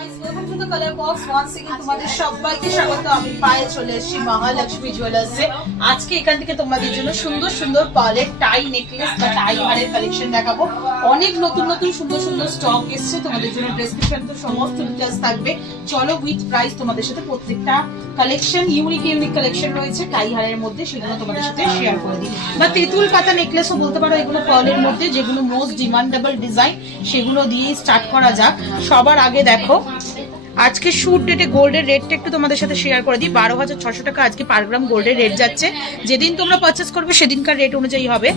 Welcome to the colour box once again তোমাদের সবাইকে স্বাগত। আমি পায়ে চলে এসেছি মহালক্ষ্মী জুয়েলার্সে। আজকে এখান থেকে তোমাদের জন্য সুন্দর সুন্দর পার্লের টাই নেকলেস বা টাই হারের কালেকশন দেখাবো। অনেক নতুন নতুন সুন্দর সুন্দর স্টক এসছে তোমাদের জন্য। ডেসক্রিপশন তো সমস্ত ডিটেইলস থাকবে। চলো উইথ প্রাইস তোমাদের সাথে প্রত্যেকটা কালেকশন ইউনিক কালেকশন রয়েছে টাই হারের মধ্যে, সেগুলো তোমাদের সাথে শেয়ার করে দিই। বা তেঁতুল পাতা নেকলেসও বলতে পারো, এগুলো পার্লের মধ্যে যেগুলো মোস্ট ডিমান্ডেবল ডিজাইন, সেগুলো দিয়ে স্টার্ট করা যাক। সবার আগে দেখো আজকে শুট ডেটে গোল্ডের রেটটা একটু তোমাদের সাথে শেয়ার করে দিই। 12,600 টাকা আজকে পার গ্রাম গোল্ডের রেট যাচ্ছে। যেদিন তোমরা পারচেস করবে সেদিনকার রেট অনুযায়ী হবে।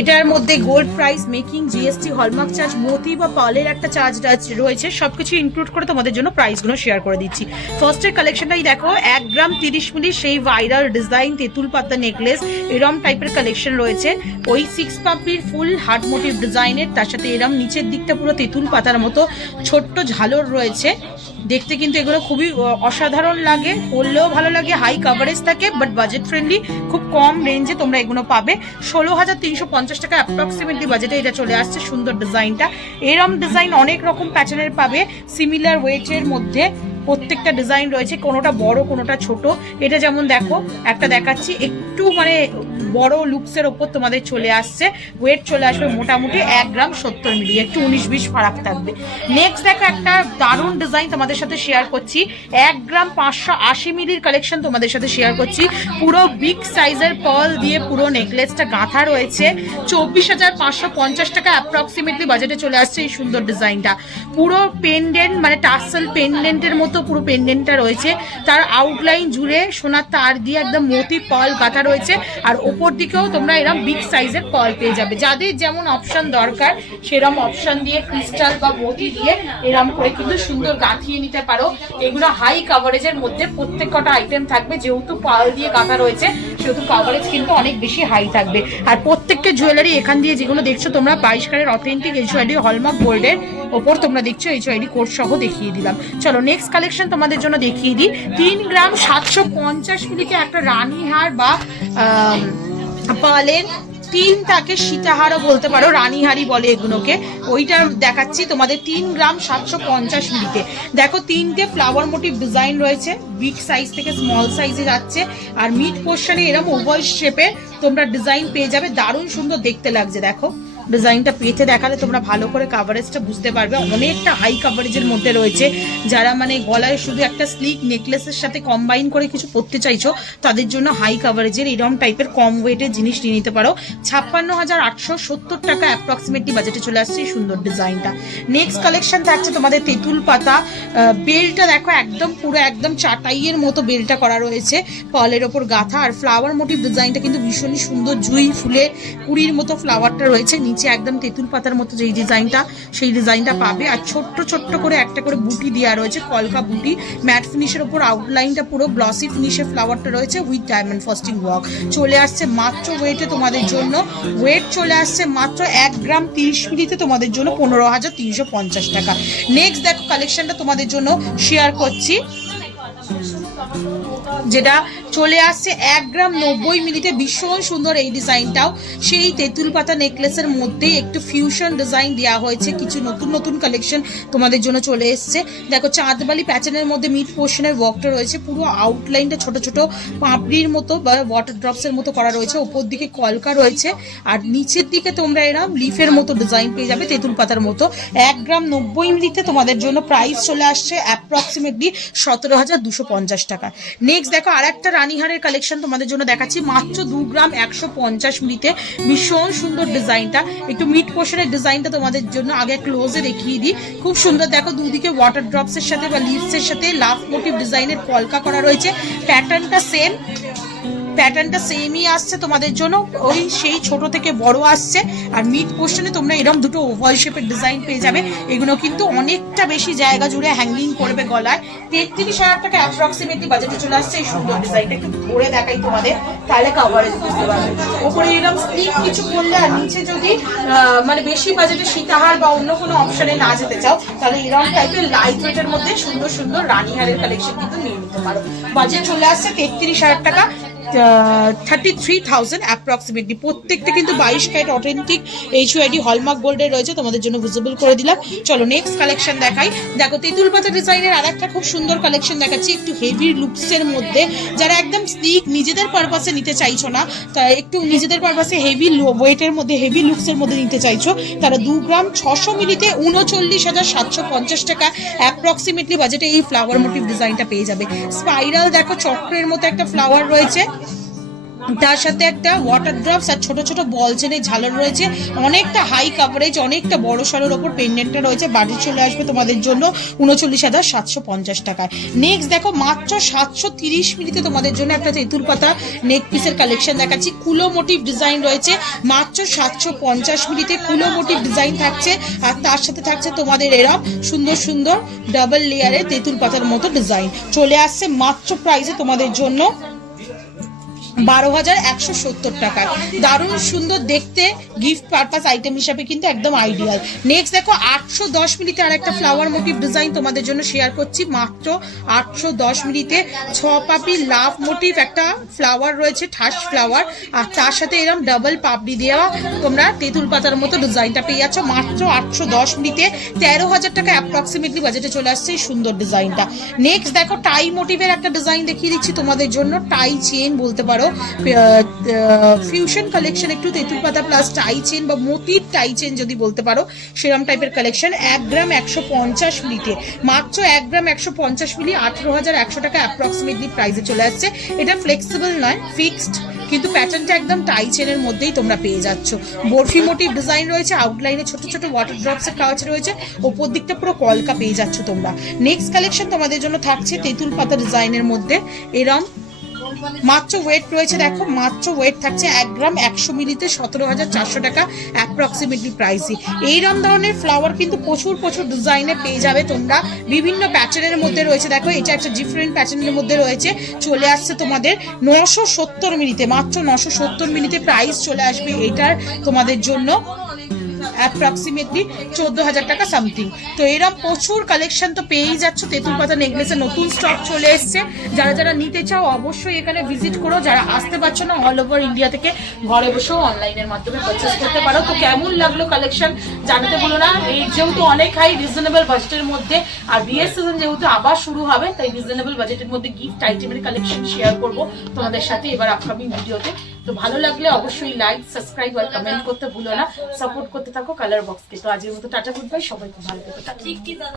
এটার মধ্যে gold price, making, GST, hallmark charge, মতি বা পার্লের একটা চার্জ রয়েছে, সবকিছু ইনক্লুড করে তোমাদের জন্য প্রাইসগুলো শেয়ার করে দিচ্ছি। ফার্স্টের কালেকশনটাই দেখো, 1 গ্রাম 30 মিলি সেই ভাইরাল ডিজাইন তেঁতুল পাতা নেকলেস, এরম টাইপের কালেকশন রয়েছে। ওই 6 পাপড়ির ফুল হার্ট মোটিভ ডিজাইনের, তার সাথে এরম নিচের দিকটা পুরো তেঁতুল পাতার মতো ছোট্ট ঝালর রয়েছে। দেখতে কিন্তু এগুলো খুবই অসাধারণ লাগে, পরলেও ভালো লাগে, হাই কাভারেজ থাকে, বাট বাজেট ফ্রেন্ডলি, খুব কম রেঞ্জে তোমরা এগুলো পাবে। 16,350 টাকা অ্যাপ্রক্সিমেটলি বাজেটে এটা চলে আসছে। সুন্দর ডিজাইনটা, এরম ডিজাইন অনেক রকম প্যাটার্নের পাবে, সিমিলার ওয়েটের মধ্যে প্রত্যেকটা ডিজাইন রয়েছে, কোনোটা বড় কোনোটা ছোট। এটা যেমন দেখো, একটা দেখাচ্ছি একটু মানে বড় লুকসের ওপর তোমাদের চলে আসছে, ওয়েট চলে আসবে মোটামুটি 1 গ্রাম 70 মিলি, একটু 19-20 ফারাক থাকবে। নেক্সট দেখো একটা দারুণ ডিজাইন তোমাদের সাথে শেয়ার করছি, 1 গ্রাম 580 মিলির কালেকশন তোমাদের সাথে শেয়ার করছি। পুরো বিগ সাইজের পার্ল দিয়ে পুরো নেকলেসটা গাঁথা রয়েছে। 24,550 টাকা অ্যাপ্রক্সিমেটলি বাজেটে চলে আসছে এই সুন্দর ডিজাইনটা। পুরো পেন্ডেন্ট মানে টার্সেল পেন্ডেন্টের মতো পুরো পেন্ডেন্টটা রয়েছে, তার আউটলাইন জুড়ে সোনার তার দিয়ে একদম মতি পার্ল গাঁথা রয়েছে। আর ওপর দিকেও তোমরা এরকম বিগ সাইজের পার্ল পেয়ে যাবে। যাদের যেমন অপশন দরকার সেরকম অপশন দিয়ে ক্রিস্টাল বা মতি দিয়ে এরকম করে কিন্তু সুন্দর গাঁথিয়ে নিতে পারো। এগুলো হাই কাভারেজের মধ্যে প্রত্যেক কটা আইটেম থাকবে, যেহেতু পার্ল দিয়ে গাঁথা রয়েছে সেহেতু কাভারেজ কিন্তু অনেক বেশি হাই থাকবে। আর প্রত্যেকটা জুয়েলারি এখান দিয়ে যেগুলো দেখছো তোমরা 22 ক্যারেট অথেন্টিক এইচআইডি হলমার্ক গোল্ডের ওপর তোমরা দেখছো এইচআইডি কোড সহ দেখিয়ে দিলাম। চলো নেক্সট কালেকশন তোমাদের জন্য দেখিয়ে দিই। 3 গ্রাম 750 মিলিতে একটা রানীহার বা পার্লের তিনটাকে সীতাহারও বলতে পারো, রানীহারি বলে এগুলোকে, ওইটা দেখাচ্ছি তোমাদের। 3 গ্রাম 750 মিলিতে দেখো 3টে ফ্লাওয়ার মোটিভ ডিজাইন রয়েছে, বিগ সাইজ থেকে স্মল সাইজে যাচ্ছে। আর মিড পোর্শনে এরকম ওভাল শেপে তোমরা ডিজাইন পেয়ে যাবে, দারুণ সুন্দর দেখতে লাগছে। দেখো ডিজাইনটা পেতে দেখালে তোমরা ভালো করে কাভারেজটা বুঝতে পারবে। অনেকটা হাই কাভারেজের মধ্যে রয়েছে। যারা মানে গলায় শুধু একটা স্লিক নেকলেসের সাথে কম্বাইন করে কিছু পরতে চাইছো তাদের জন্য হাই কাভারেজের এরকম টাইপের কম ওয়েটের জিনিস নিয়ে নিতে পারো। 56,870 টাকা অ্যাপ্রক্সিমেটলি বাজেটে চলে আসছে এই সুন্দর ডিজাইনটা। নেক্সট কালেকশন থাকছে তোমাদের তেঁতুল পাতা। বেলটা দেখো একদম পুরো একদম চাটাইয়ের মতো বেলটা করা রয়েছে, পার্লের ওপর গাঁথা। আর ফ্লাওয়ার মোটিভ ডিজাইনটা কিন্তু ভীষণই সুন্দর, জুই ফুলে কুড়ির মতো ফ্লাওয়ারটা রয়েছে, নিচে একদম তেঁতুল পাতার মতো যেই ডিজাইনটা সেই ডিজাইনটা পাবে। আর ছোট্ট ছোট্ট করে একটা করে বুটি দেওয়া রয়েছে, কলকা বুটি, ম্যাট ফিনিশের ওপর আউটলাইনটা পুরো গ্লসি ফিনিশে ফ্লাওয়ারটা রয়েছে উইথ ডায়মন্ড ফাস্টিং ওয়ার্ক। চলে আসছে মাত্র ওয়েটে তোমাদের জন্য, ওয়েট চলে আসছে মাত্র 1 গ্রাম 30 মিলিতে তোমাদের জন্য 15,350 টাকা। নেক্সট দেখো কালেকশনটা তোমাদের জন্য শেয়ার করছি, যেটা চলে আসছে 1 গ্রাম 90 মিলিতে। ভীষণ সুন্দর এই ডিজাইনটাও, সেই তেঁতুল পাতা নেকলেসের মধ্যে একটু ফিউশন ডিজাইন দেওয়া হয়েছে। কিছু নতুন নতুন কালেকশন তোমাদের জন্য চলে এসছে। দেখো চাঁদবালি প্যাটার্নের মধ্যে মিড পোর্শনের ওয়ার্কটা রয়েছে, পুরো আউটলাইনটা ছোট ছোট পাপড়ির মতো বা ওয়াটার ড্রপসের মতো করা রয়েছে, ওপর দিকে কলকা রয়েছে। আর নিচের দিকে তোমরা এরকম লিফের মতো ডিজাইন পেয়ে যাবে তেঁতুল পাতার মতো। 1 গ্রাম 90 মিলিতে তোমাদের জন্য প্রাইস চলে আসছে অ্যাপ্রক্সিমেটলি 17,250 টাকা। নেক্সট দেখো আর একটা রানীহারের কালেকশন তোমাদের জন্য দেখাচ্ছি, মাত্র 2 গ্রাম 150 মিলিতে। ভীষণ সুন্দর ডিজাইনটা, একটু মিড পোর্শনের ডিজাইনটা তোমাদের জন্য আগে ক্লোজে দেখিয়ে দিই। খুব সুন্দর দেখো, দুদিকে ওয়াটার ড্রপস এর সাথে বা লিভস এর সাথে লাভ মোটিভ ডিজাইনের কলকা করা রয়েছে। প্যাটার্নটা সেমই আসছে তোমাদের জন্য, ওই সেই ছোট থেকে বড় আসছে। আর মিড পোর্শনে তোমরা এরকম দুটো ওভাল শেপের ডিজাইন পেয়ে যাবে। এগুলো কিন্তু অনেকটা বেশি জায়গা জুড়ে হ্যাঙ্গিং করবে গলায়। 33,000 টাকা অ্যাপ্রক্সিমেটলি বাজেটে চলে আসছে এই সুন্দর ডিজাইনটা। একটু ধরে দেখাই তোমাদের, তাহলে কাভারেজ বুঝতে পারবে। ওপরে এরকম স্লিপ কিছু করলে আর নিচে যদি মানে বেশি বাজেটে সীতাহার বা অন্য কোনো অপশনে না যেতে চাও তাহলে এরকম টাইপের লাইট ওয়েটের মধ্যে সুন্দর সুন্দর রানীহারের কালেকশন কিন্তু নিয়ে নিতে পারো। বাজেট চলে আসছে 33,000 টাকা। 33,000 অ্যাপ্রক্সিমেটলি। প্রত্যেকটা কিন্তু 22 ক্যারেট অথেন্টিক HUID হলমার্ক গোল্ডের রয়েছে, তোমাদের জন্য ভিজিবল করে দিলাম। চলো নেক্সট কালেকশন দেখাই। দেখো তেঁতুল পাতা ডিজাইনের আর একটা খুব সুন্দর কালেকশন দেখাচ্ছি, একটু হেভি লুকসের মধ্যে। যারা একদম স্লিক নিজেদের পারপাসে নিতে চাইছো না, তা একটু নিজেদের পারপাসে হেভি ওয়েটের মধ্যে হেভি লুকসের মধ্যে নিতে চাইছো, তারা 2 গ্রাম 600 মিলিতে 39,750 টাকা অ্যাপ্রক্সিমেটলি বাজেটে এই ফ্লাওয়ার মোটিভ ডিজাইনটা পেয়ে যাবে। স্পাইরাল দেখো চক্রের মতো একটা ফ্লাওয়ার রয়েছে, তার সাথে একটা ওয়াটার ড্রপস আর ছোট ছোট বল চেনের ঝালর রয়েছে, অনেকটা হাই কাভারেজ, অনেকটা বড় সড়োর ওপর পেন্ডেন্টটা রয়েছে। বাড়ি চলে আসবে তোমাদের জন্য 39,750 টাকায়। নেক্সট দেখো মাত্র 730 মিনিটে তোমাদের জন্য একটা তেঁতুল পাতা নেক পিসের কালেকশন দেখাচ্ছি। কুলো মোটিভ ডিজাইন রয়েছে, মাত্র 750 মিনিটে কুলো মোটিভ ডিজাইন থাকছে, আর তার সাথে থাকছে তোমাদের এরকম সুন্দর সুন্দর ডাবল লেয়ারে তেঁতুল পাতার মতো ডিজাইন চলে আসছে মাত্র প্রাইসে তোমাদের জন্য 12,170 টাকা। দারুণ সুন্দর দেখতে, গিফট পারপাস আইটেম হিসাবে কিন্তু একদম আইডিয়াল। নেক্সট দেখো 810 মিনিটে আর একটা ফ্লাওয়ার মোটিভ ডিজাইন তোমাদের জন্য শেয়ার করছি, মাত্র 810 মিনিটে 6 পাপড়ি লাভ মোটিভ একটা ফ্লাওয়ার রয়েছে, ঠাস ফ্লাওয়ার, আর তার সাথে এরকম ডাবল পাপড়ি দেওয়া তোমরা তেঁতুল পাতার মতো ডিজাইনটা পেয়ে যাচ্ছ মাত্র 810 মিনিটে। 13,000 টাকা অ্যাপ্রক্সিমেটলি বাজেটে চলে আসছে এই সুন্দর ডিজাইনটা। নেক্সট দেখো টাই মোটিভের একটা ডিজাইন দেখিয়ে দিচ্ছি তোমাদের জন্য, টাই চেন বলতে পারো, ফিউশন কালেকশন, একটু তেঁতুল পাতা প্লাস টাই চেন বা মোতির টাই চেন যদি বলতে পারো সেরকম টাইপের কালেকশন। 1 গ্রাম 150 মিলিতে মাত্র 1 গ্রাম 150 মিলি 18,100 টাকা অ্যাপ্রক্সিমেটলি প্রাইসে চলে আসছে। এটা ফ্লেক্সিবল নয়, ফিক্সড, কিন্তু প্যাটার্নটা একদম টাই চেনের মধ্যেই তোমরা পেয়ে যাচ্ছ। বরফি মোটিভ ডিজাইন রয়েছে, আউটলাইনে ছোট ছোট ওয়াটার ড্রপসের কাজ রয়েছে, ওপর দিকটা পুরো কলকা পেয়ে যাচ্ছ তোমরা। নেক্সট কালেকশন তোমাদের জন্য থাকছে তেঁতুল পাতা ডিজাইনের মধ্যে, এরম মাত্র ওয়েট রয়েছে, দেখো মাত্র ওয়েট থাকছে 1 গ্রাম 100 মিলিতে 17,400 টাকা অ্যাপ্রক্সিমেটলি প্রাইসই। এইরকম ধরনের ফ্লাওয়ার কিন্তু প্রচুর প্রচুর ডিজাইনে পেয়ে যাবে তোমরা, বিভিন্ন প্যাটার্নের মধ্যে রয়েছে। দেখো এটা একটা ডিফারেন্ট প্যাটার্নের মধ্যে রয়েছে, চলে আসছে তোমাদের 970 মিলিতে, মাত্র 970 মিলিতে প্রাইস চলে আসবে এটার তোমাদের জন্য অ্যাপ্রক্সিমেটলি 14,000 টাকা সামথিং। তো এরকম প্রচুর কালেকশন তো পেয়েই যাচ্ছ। তেঁতুল পাতা নেকলেসে নতুন স্টক চলে এসছে, যারা যারা নিতে চাও অবশ্যই এখানে ভিজিট করো। যারা আসতে পারছো না অল ওভার ইন্ডিয়া থেকে ঘরে বসেও অনলাইনের মাধ্যমে পারচেস করতে পারো। তো কেমন লাগলো কালেকশন জানাতে বলো না। এই যেহেতু অনেক হাই রিজনেবল বাজেটের মধ্যে, আর বিয়ের সিজন যেহেতু আবার শুরু হবে, তাই রিজনেবল বাজেটের মধ্যে গিফট আইটেমের কালেকশন শেয়ার করবো তোমাদের সাথে এবার আপকামিং ভিডিওতে। তো ভালো লাগলে অবশ্যই লাইক, সাবস্ক্রাইব আর কমেন্ট করতে ভুলো না। সাপোর্ট করতে থাকো কালার বক্সকে। তো আজকের মতো টাটা, গুড বাই, সবাইকে ভালো থেকো।